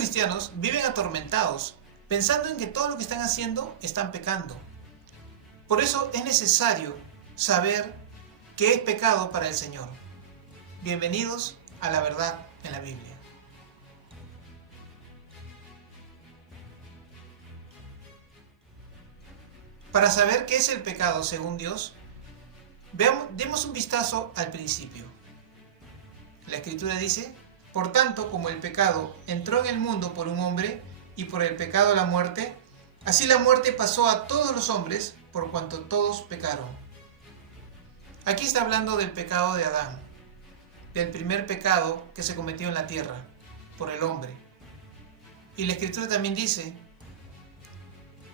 cristianos viven atormentados, pensando en que todo lo que están haciendo están pecando. Por eso es necesario saber qué es pecado para el Señor. Bienvenidos a la verdad en la Biblia. Para saber qué es el pecado según Dios, demos un vistazo al principio. La Escritura dice: por tanto, como el pecado entró en el mundo por un hombre, y por el pecado la muerte, así la muerte pasó a todos los hombres, por cuanto todos pecaron. Aquí está hablando del pecado de Adán, del primer pecado que se cometió en la tierra, por el hombre. Y la Escritura también dice: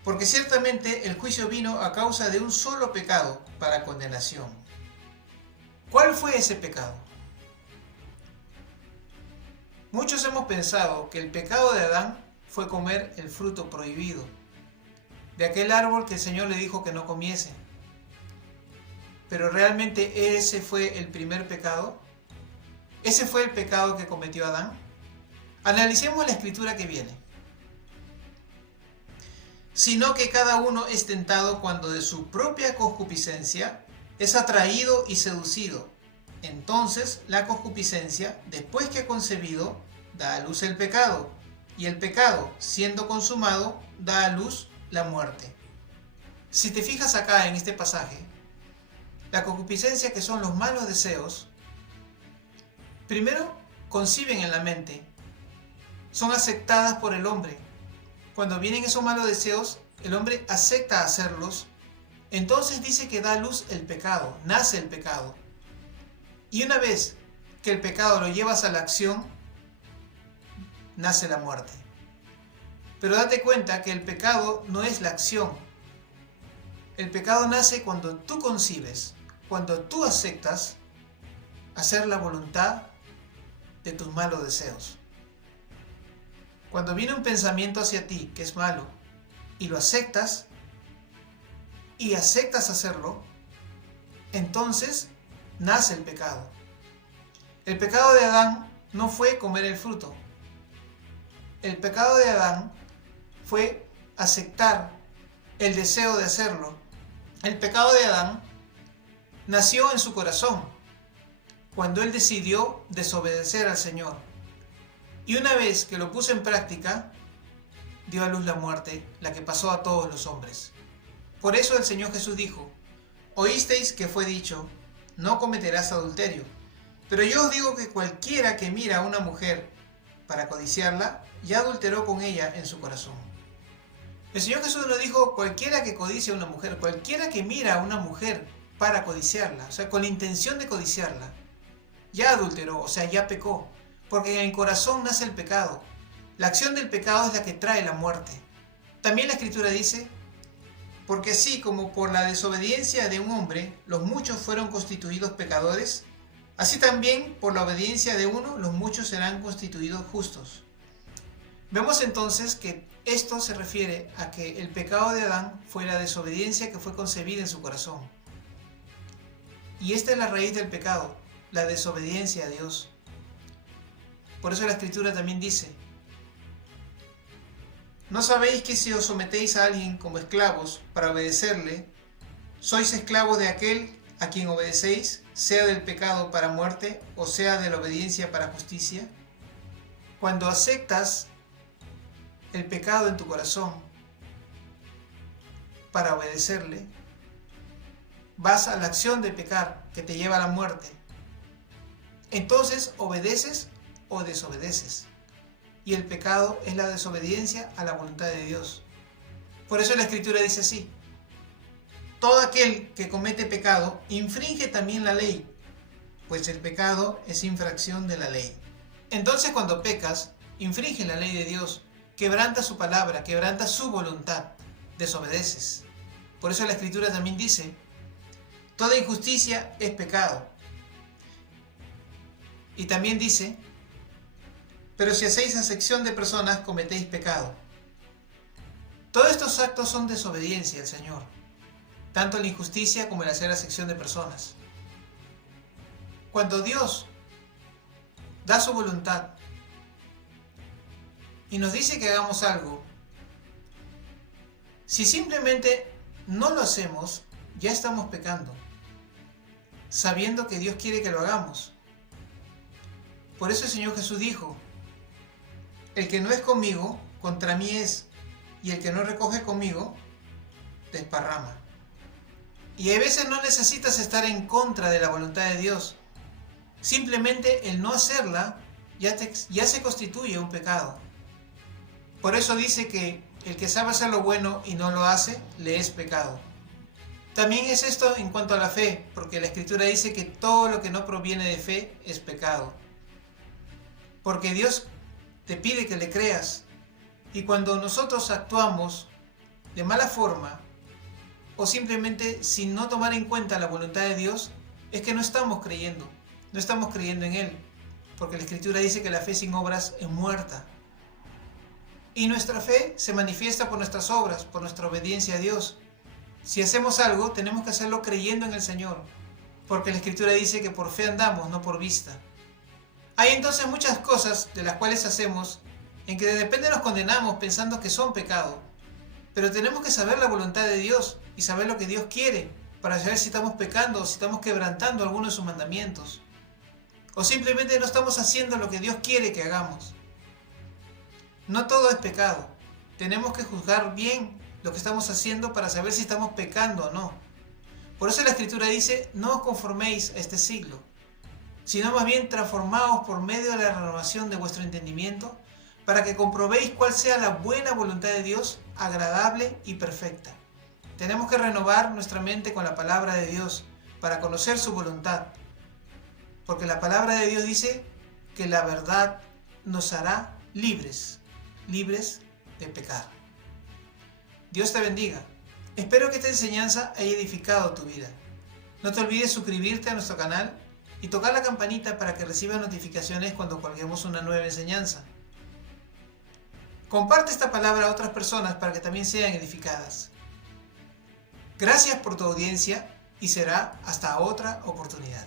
porque ciertamente el juicio vino a causa de un solo pecado para condenación. ¿Cuál fue ese pecado? Muchos hemos pensado que el pecado de Adán fue comer el fruto prohibido, de aquel árbol que el Señor le dijo que no comiese. Pero ¿realmente ese fue el primer pecado? ¿Ese fue el pecado que cometió Adán? Analicemos la escritura que viene. Sino que cada uno es tentado cuando de su propia concupiscencia es atraído y seducido. Entonces la concupiscencia, después que ha concebido, da a luz el pecado, y el pecado, siendo consumado, da a luz la muerte. Si te fijas acá en este pasaje, la concupiscencia, que son los malos deseos, primero conciben en la mente, son aceptadas por el hombre. Cuando vienen esos malos deseos, el hombre acepta hacerlos, entonces dice que da a luz el pecado, nace el pecado. Y una vez que el pecado lo llevas a la acción, nace la muerte. Pero date cuenta que el pecado no es la acción. El pecado nace cuando tú concibes, cuando tú aceptas hacer la voluntad de tus malos deseos. Cuando viene un pensamiento hacia ti que es malo y lo aceptas hacerlo, entonces nace el pecado. El pecado de Adán no fue comer el fruto. El pecado de Adán fue aceptar el deseo de hacerlo. El pecado de Adán nació en su corazón cuando él decidió desobedecer al Señor. Y una vez que lo puso en práctica, dio a luz la muerte, la que pasó a todos los hombres. Por eso el Señor Jesús dijo: oísteis que fue dicho, no cometerás adulterio. Pero yo os digo que cualquiera que mira a una mujer para codiciarla, ya adulteró con ella en su corazón. El Señor Jesús no dijo cualquiera que codicia a una mujer, cualquiera que mira a una mujer para codiciarla, o sea, con la intención de codiciarla, ya adulteró, o sea, ya pecó. Porque en el corazón nace el pecado. La acción del pecado es la que trae la muerte. También la Escritura dice: porque así como por la desobediencia de un hombre los muchos fueron constituidos pecadores, así también por la obediencia de uno los muchos serán constituidos justos. Vemos entonces que esto se refiere a que el pecado de Adán fue la desobediencia que fue concebida en su corazón. Y esta es la raíz del pecado, la desobediencia a Dios. Por eso la Escritura también dice: ¿no sabéis que si os sometéis a alguien como esclavos para obedecerle, sois esclavos de aquel a quien obedecéis, sea del pecado para muerte o sea de la obediencia para justicia? Cuando aceptas el pecado en tu corazón para obedecerle, vas a la acción de pecar que te lleva a la muerte. Entonces obedeces o desobedeces. Y el pecado es la desobediencia a la voluntad de Dios. Por eso la Escritura dice así: todo aquel que comete pecado infringe también la ley, pues el pecado es infracción de la ley. Entonces cuando pecas, infringes la ley de Dios, quebrantas su palabra, quebrantas su voluntad, desobedeces. Por eso la Escritura también dice: toda injusticia es pecado. Y también dice: pero si hacéis acepción de personas, cometéis pecado. Todos estos actos son desobediencia al Señor, tanto la injusticia como el hacer acepción de personas. Cuando Dios da su voluntad y nos dice que hagamos algo, si simplemente no lo hacemos, ya estamos pecando, sabiendo que Dios quiere que lo hagamos. Por eso el Señor Jesús dijo: el que no es conmigo, contra mí es, y el que no recoge conmigo, desparrama. Y a veces no necesitas estar en contra de la voluntad de Dios. Simplemente el no hacerla ya se constituye un pecado. Por eso dice que el que sabe hacer lo bueno y no lo hace, le es pecado. También es esto en cuanto a la fe, porque la Escritura dice que todo lo que no proviene de fe es pecado. Porque Dios te pide que le creas, y cuando nosotros actuamos de mala forma, o simplemente sin no tomar en cuenta la voluntad de Dios, es que no estamos creyendo en Él, porque la Escritura dice que la fe sin obras es muerta. Y nuestra fe se manifiesta por nuestras obras, por nuestra obediencia a Dios. Si hacemos algo, tenemos que hacerlo creyendo en el Señor, porque la Escritura dice que por fe andamos, no por vista. Hay entonces muchas cosas de las cuales hacemos en que de repente nos condenamos pensando que son pecado, pero tenemos que saber la voluntad de Dios y saber lo que Dios quiere para saber si estamos pecando o si estamos quebrantando alguno de sus mandamientos, o simplemente no estamos haciendo lo que Dios quiere que hagamos. No todo es pecado. Tenemos que juzgar bien lo que estamos haciendo para saber si estamos pecando o no. Por eso la Escritura dice: no os conforméis a este siglo, sino más bien transformaos por medio de la renovación de vuestro entendimiento, para que comprobéis cuál sea la buena voluntad de Dios, agradable y perfecta. Tenemos que renovar nuestra mente con la palabra de Dios para conocer su voluntad, porque la palabra de Dios dice que la verdad nos hará libres de pecado. Dios te bendiga. Espero que esta enseñanza haya edificado tu vida. No te olvides suscribirte a nuestro canal y tocar la campanita para que recibas notificaciones cuando colguemos una nueva enseñanza. Comparte esta palabra a otras personas para que también sean edificadas. Gracias por tu audiencia y será hasta otra oportunidad.